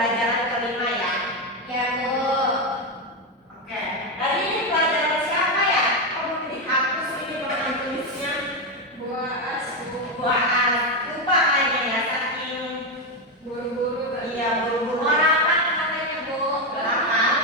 pembelajaran kelima ya. Ya, Bu. Oke. Tadi ini pelajaran siapa ya? Kamu dihapus ini papan tulisnya. Buas, Bu. Buaan. Lupa kayaknya ya saking Buru-buru tadi. iya buru-buru. Mau rapat katanya Bu. Rapat.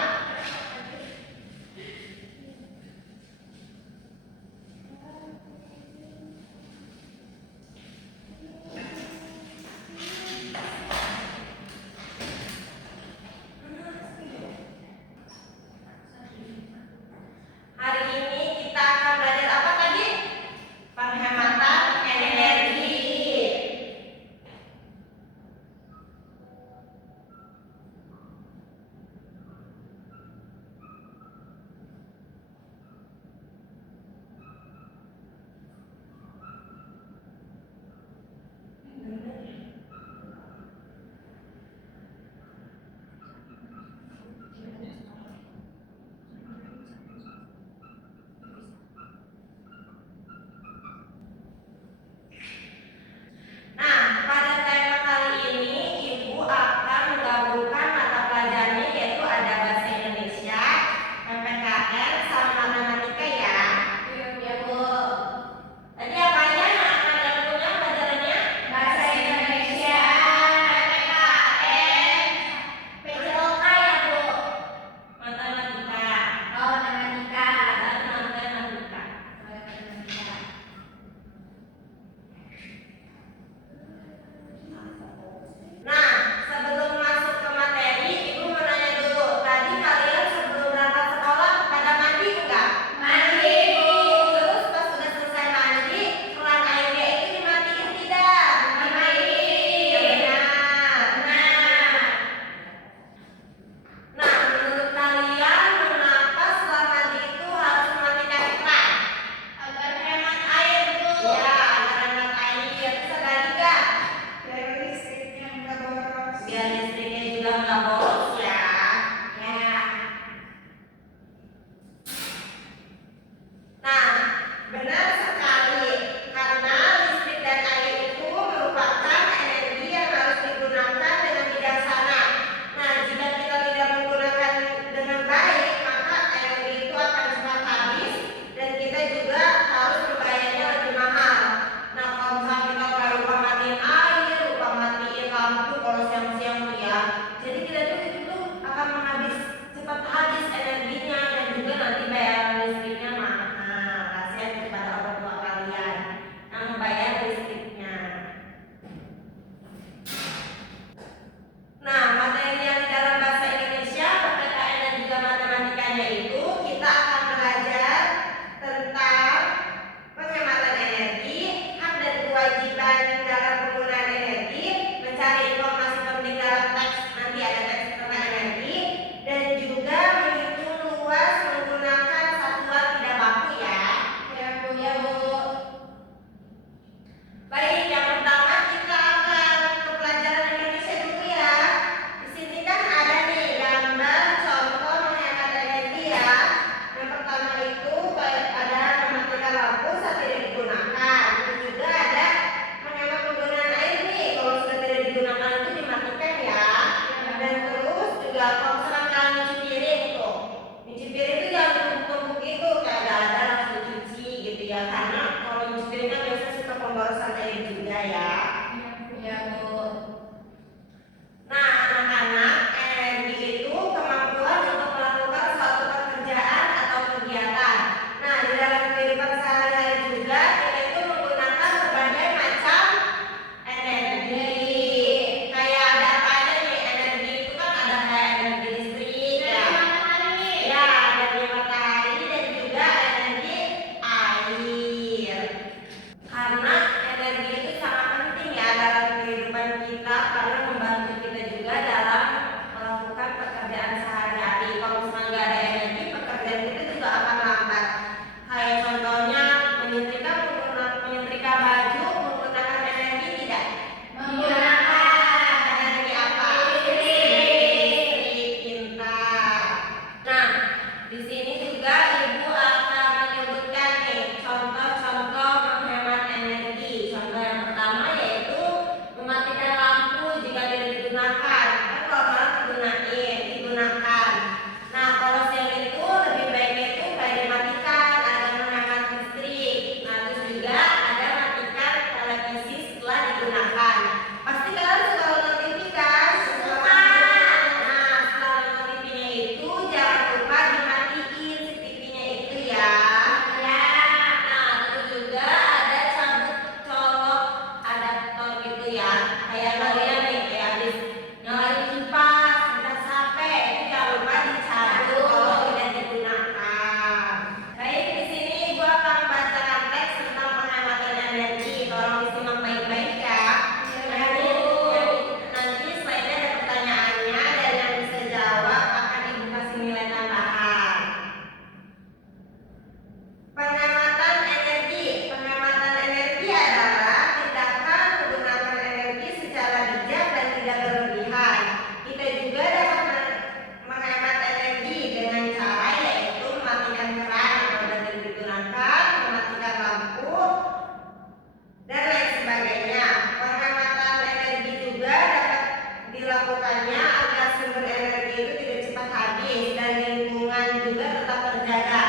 dilakukannya agar sumber energi itu tidak cepat habis dan lingkungan juga tetap terjaga.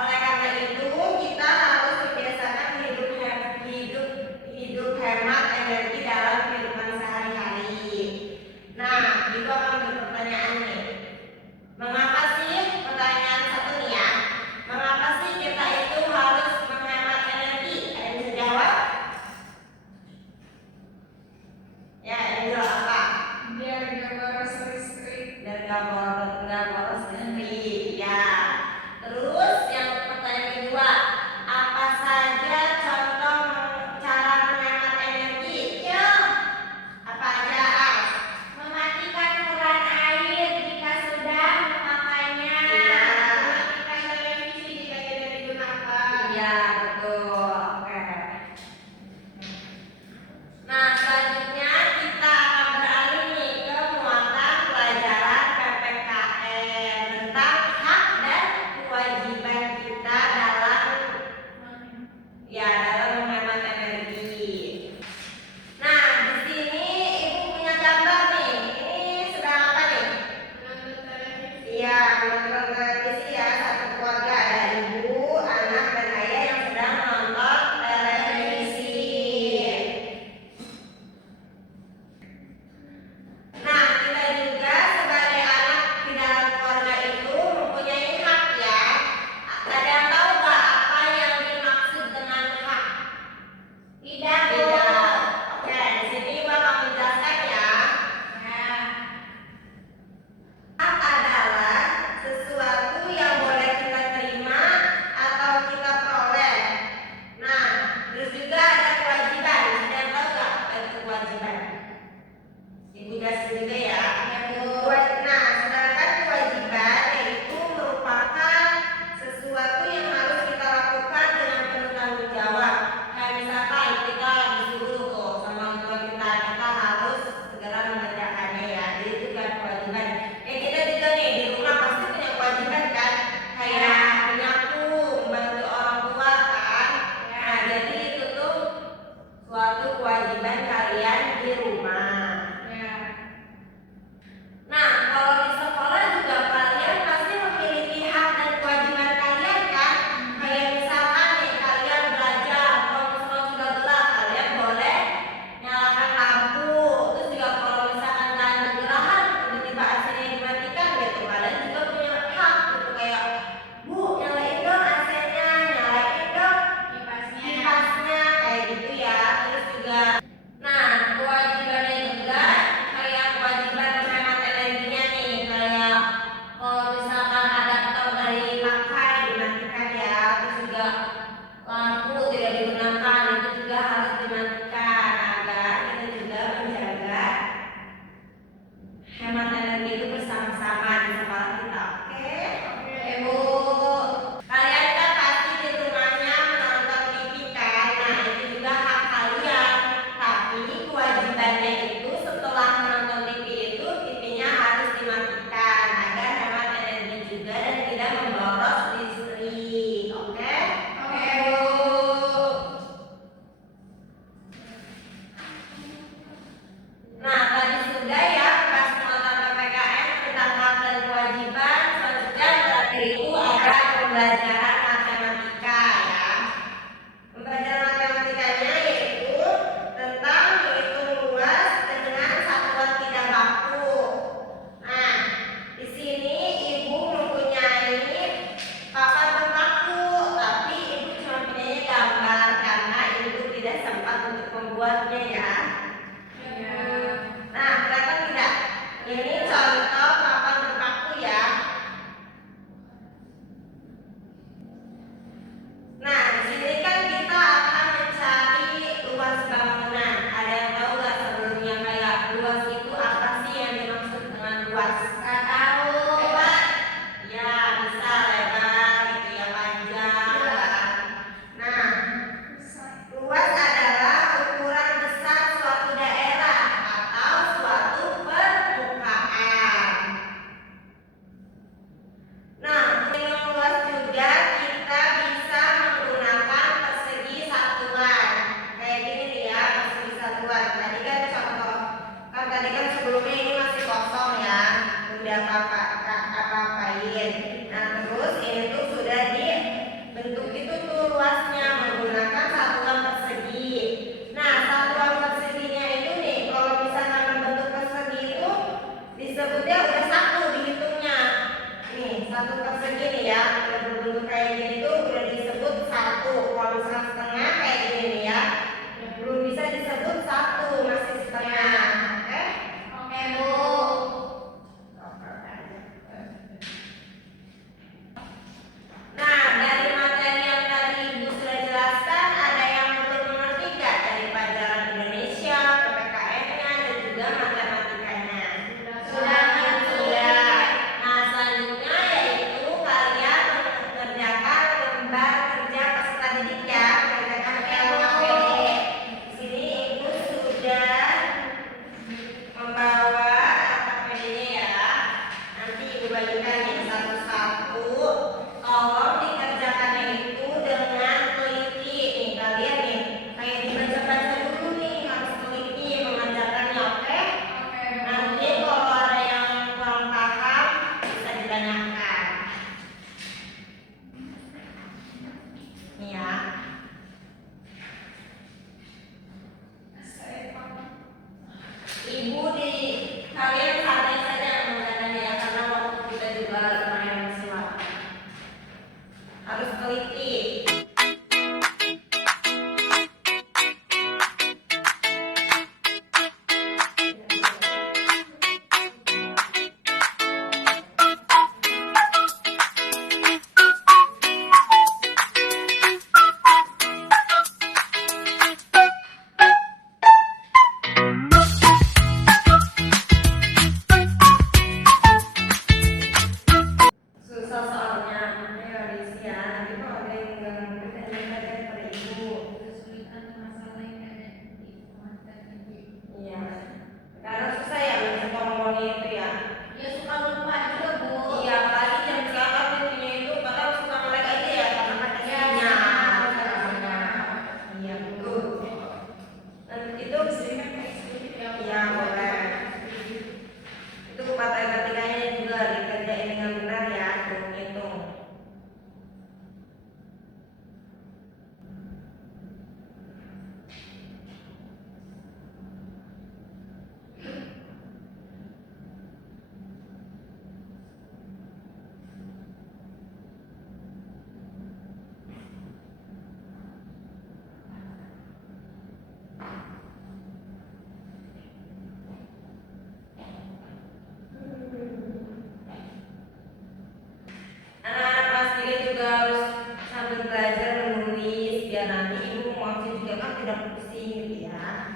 Oleh karena itu, kita harus membiasakan hidup hemat energi dalam kehidupan sehari-hari. Nah, itu akan berpertanyaan nih. Mengapa sih, pertanyaan satu nih ya, mengapa sih kita itu harus menghemat energi? Ada yang bisa jawab? Ya, yang jawab apa? Biar nggak boros listrik. Biar nggak boros listrik. Ya. Terus yang pertanyaan kedua, apa saja contoh cara menghemat energi? Ya. Apa aja? Mematikan keran air jika sudah memakainya. Iya. Mematikan televisi jika tidak digunakan. Iya, betul. Oke. Nah, selanjutnya kita akan beralih nih ke muatan pelajaran PPKN tentang hak dan kewajiban kita dalam menghemat energi. Nah, di sini Ibu punya gambar nih. Ini sedang apa nih? Menonton televisi. Iya, menonton televisi ya. Satu keluarga, ada ibu, anak, dan ayah yang sedang menonton televisi. Nah, kita juga sebagai anak di dalam keluarga itu mempunyai hak ya. Ada yang tahu nggak apa yang dimaksud dengan hak? Tidak, Bu. Tidak. Oke, di sini Ibu akan menjelaskan ya. Nah, Hak adalah sesuatu yang boleh kita terima atau kita peroleh. Nah, terus juga ada kewajiban. Ada yang tahu nggak apa itu kewajiban? Ibu jelasin juga ya. Nah, sedangkan kewajiban yaitu merupakan sesuatu yang harus kita lakukan dengan penuh tanggung jawab. Kayak misalkan kita disuruh tuh sama orang tua kita harus segera mengerjakannya ya. Jadi itu kan kewajiban. Kita juga nih di rumah pasti punya kewajiban kan, kayak menyapu, membantu orang tua kan. Nah, jadi itu tuh suatu kewajiban kalian di rumah. ya. Nah, kalau di sekolah juga kalian pasti memiliki hak dan kewajiban kalian kan. Kayak misalkan nih kalian belajar, kalau misalkan sudah gelap kalian boleh nyalakan lampu. Terus juga kalau misalkan kalian kegelahan tiba-tiba AC-nya dimatikan gitu, kalian juga punya hak gitu kayak, Bu, nyalain dong AC-nya, nyalain dong Kipasnya. kipasnya, kayak gitu ya. Terus juga, nah kewajibannya juga kayak kewajiban menghemat energinya nih, kayak kalau misalkan adaptor dari pakai dimatikan ya. Terus juga lampu tidak digunakan, itu juga harus dimatikan agar kita juga menjaga hemat energi itu bersama-sama di sekolah kita. Oke? Bu, kalian kan pasti di rumahnya menonton TV kan. Nah, itu juga hak kalian. Tapi kewajibannya itu setelah menonton TV itu TV-nya harus dimatikan agar hemat energi juga dan tidak memboros listrik. Oke? Oke, Bu. Nah, tadi sudah ya pas muatan PPKN tentang hak dan kewajiban. Selanjutnya terakhir itu ada pembelajaran matematika ya. Pembelajaran matematikanya yaitu tentang menghitung luas dengan satuan tidak baku. Nah, di sini Ibu mempunyai papan berbaku, tapi Ibu cuma punya gambar karena Ibu tidak sempat untuk membuatnya ya. ya. Nah, kelihatan tidak? Ini contoh papan berpaku ya. Nah, di sini kan kita akan mencari luas bangunan. Ada yang tahu nggak sebelumnya kayak luas itu apa sih yang dimaksud dengan luas? Nggak tahu. Lebar? Ya, bisa lebar gitu ya, panjang. Nah, luas adalah ukuran besar suatu daerah atau suatu permukaan. Nah, dengan luas juga kita bisa menggunakan persegi satuan. Kayak gini nih ya, persegi satuan. Tadi kan contoh, kan tadi kan sebelumnya ini masih kosong. disebutnya udah satu dihitungnya. Nih, satu persegi nih ya, udah berbentuk kayak gini tuh udah disebut satu. Kalau misalkan setengah kayak gini nih ya, belum bisa disebut satu, masih setengah. Oke? Oke, Bu. Nah, dari materi yang tadi Ibu sudah jelaskan, ada yang belum mengerti nggak dari pelajaran Indonesia, PPKN-nya, dan juga matematikanya? Sudah mengerti. Nah, selanjutnya yaitu kalian mengerjakan lembar kerja peserta didik ya, mengerjakan LKPD. Di sini Ibu sudah membawa LKPD-nya ya. Nanti Ibu bagikan nih satu-satu. Tolong dikerjakannya itu dengan teliti nih kalian nih. Kayak dibaca-baca dulu nih, harus teliti mengerjakannya, oke? Nanti kalau ada yang kurang paham bisa ditanyakan. Nih ya. Ibu di kalian santai saja mengerjakannya ya, karena waktu kita juga lumayan berselang. Harus teliti. Susah soalnya, ayo diisi ya. Nanti kalau ada yang nggak ngerti tanya pada Ibu. Iya. Karena susah ya ngomongnya itu ya. Ya suka lupa juga, Bu. Iya, apalagi jam sekarang pintunya itu padahal suka melek aja ya karena pakai sinyal. Iya betul. Dan itu iya boleh. Itu matematikanya juga dikerjain dengan benar ya, hitung. Anak-anak kelas 3 juga harus sambil belajar menulis biar nanti Ibu mau juga kan tidak pusing gitu ya.